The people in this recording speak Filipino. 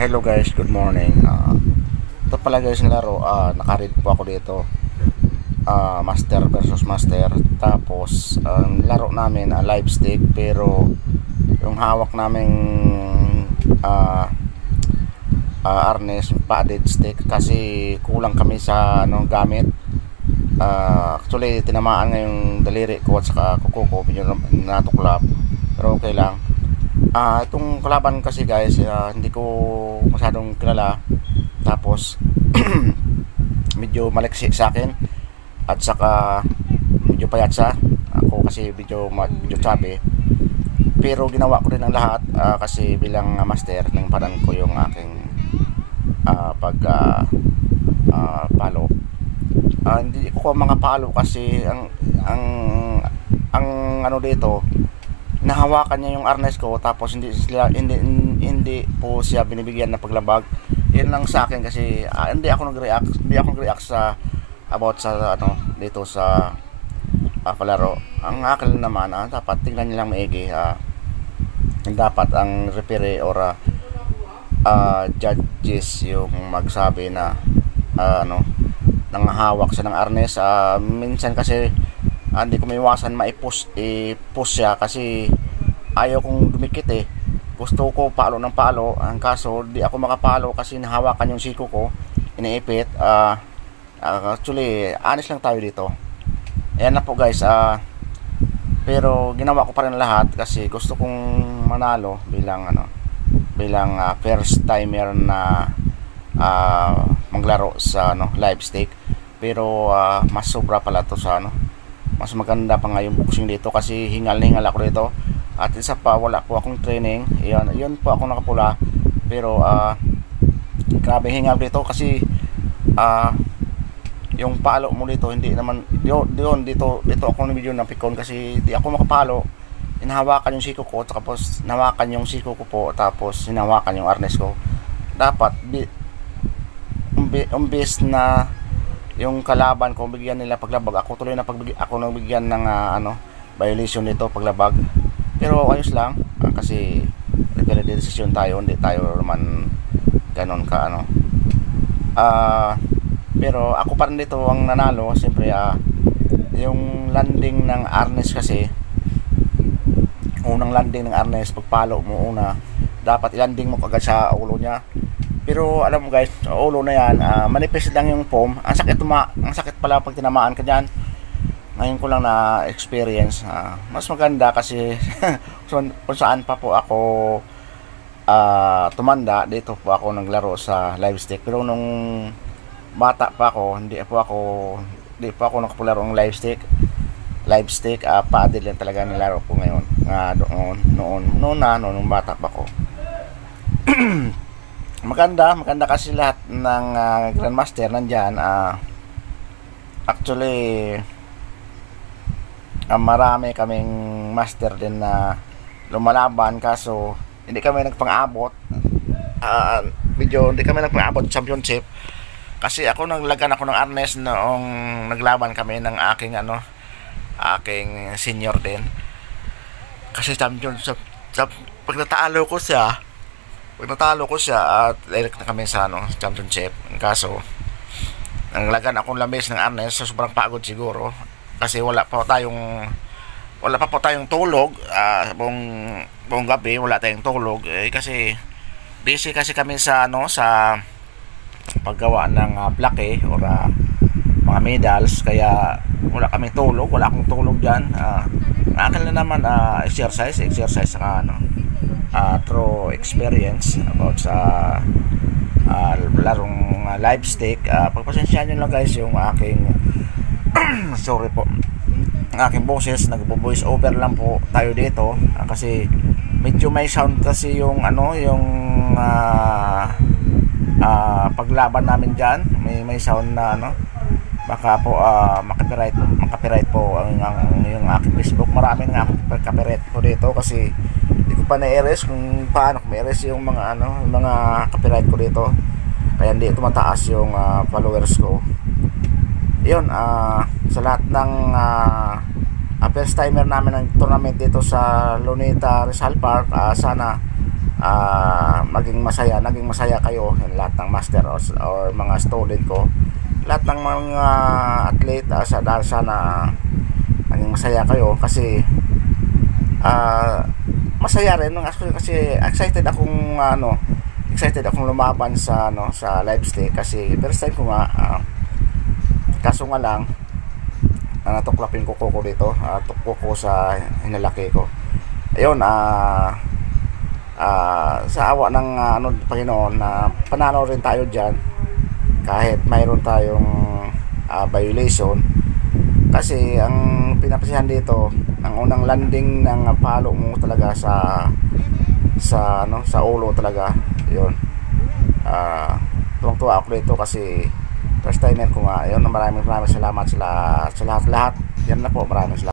Hello guys, good morning. Ito pala guys ng laro, nakaread po ako dito. Master versus master. Tapos ang laro namin live stick, pero yung hawak naming arnes padded stick kasi kulang kami sa gamit. Actually tinamaan ngayong daliri ko at saka kuko ko, medyo natuklap, pero okay lang. Itong kalaban kasi guys, hindi ko masyadong kilala. Tapos medyo maliksi sa akin at saka medyo payat siya. Ako kasi medyo chubby. Pero ginawa ko rin ang lahat, kasi bilang master ng parang ko yung aking palo. Hindi ko mga palo kasi ang ano dito, nahawakan niya yung arnes ko, tapos hindi po siya binibigyan na paglabag. Yan lang sa akin kasi hindi ako nag-react sa about sa dito sa palaro. Ang akin naman, dapat tingnan niyo lang maigi, dapat ang referee or judges yung magsabi na nangahawak siya ng arnes. Minsan kasi hindi ko maiwasan i-push siya kasi ayaw kong dumikit eh. Gusto ko palo ng palo, ang kaso di ako makapalo kasi nahawakan yung siko ko, iniipit. Actually honest lang tayo dito. Ayan na po guys, pero ginawa ko pa rin lahat kasi gusto kong manalo bilang first timer na maglaro sa live stick. Pero mas sobra pala to sa mas maganda pa nga yung boxing dito kasi hingal ako dito. At isa pa, wala po akong training. Yun po ako nakapula. Pero grabe hingal dito kasi yung palo mo dito hindi naman dito ako medyo napikon kasi di ako makapalo. Hinahawakan yung siko ko, tapos nahawakan yung siko ko po, tapos hinahawakan yung arnes ko. Dapat umbis na yung kalaban ko bigyan nila paglabag, ako tuloy na ako nagbigyan ng violation nito paglabag. Pero ayos lang, kasi decision tayo, hindi tayo naman ganon ka pero ako pa rin dito ang nanalo. Siyempre yung landing ng arnes kasi, unang landing ng arnes, pagpalo mo una, dapat ilanding mo kagad sa ulo niya. Pero alam mo guys, ulo na yan, manipis lang yung foam. Ang sakit pala pag tinamaan ka dyan. Ngayon ko lang na experience. Mas maganda kasi kung saan pa po ako tumanda, dito po ako naglaro sa live stick. Pero nung bata pa ako, hindi po ako nakapularo ng live stick. Paddle lang talaga nilaro ko ngayon. Noon bata pa ako. maganda kasi lahat ng grandmaster nandyan. Actually marami kaming master din na lumalaban, kaso hindi kami nagpang-abot. Hindi kami nagpang-abot championship kasi naglagan ako ng arnes noong naglaban kami ng aking senior din. Kasi championship, pag natalo ko siya at direct na kami sa championship. Kaso nanglagan akong lamis ng arnes, so sobrang pagod siguro kasi wala pa po tayong tulog. Buong gabi wala tayong tulog kasi busy kasi kami sa sa paggawa ng plaque or mga medals, kaya wala kami tulog. Wala akong tulog dyan. Akin na naman exercise saka through experience about sa larong live stick. Pagpasensyahan nyo lang guys yung aking sorry po, ang aking boses, nagbo-voice over lang po tayo dito, kasi medyo may sound kasi yung paglaban namin dyan. May sound na baka po makapiright po yung aking Facebook. Marami nga akong copyright po dito kasi hindi ko pa na-erase kung paano ma-erase yung mga copyright ko dito, kaya hindi tumataas yung followers ko. Yun, sa lahat ng first timer namin ng tournament dito sa Luneta Rizal Park, sana naging masaya kayo, yung lahat ng master or mga student ko, lahat ng mga athlete. Sana naging masaya kayo kasi masaya rin kasi excited akong lumaban sa live stake kasi first time ko nga. Kaso nga lang natuklapin ko kuko dito, tukpo ko sa hinalaki ko. Ayun, sa awa ng Panginoon na panalo rin tayo dyan kahit mayroon tayong violation. Kasi ang pinapasihan dito, ang unang landing ng palo mo talaga sa ulo talaga. Yun, tuwang-tuwa ako dito kasi first timer ko nga. Yun, maraming salamat sa lahat. Yan na po, maraming salamat.